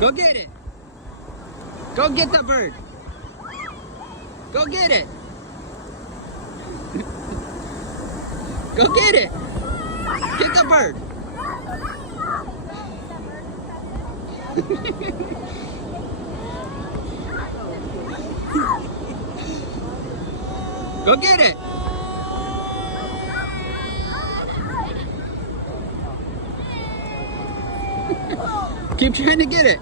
Go get it. Go get the bird. Go get it. Go get it. Get the bird. Go get it. Keep trying to get it.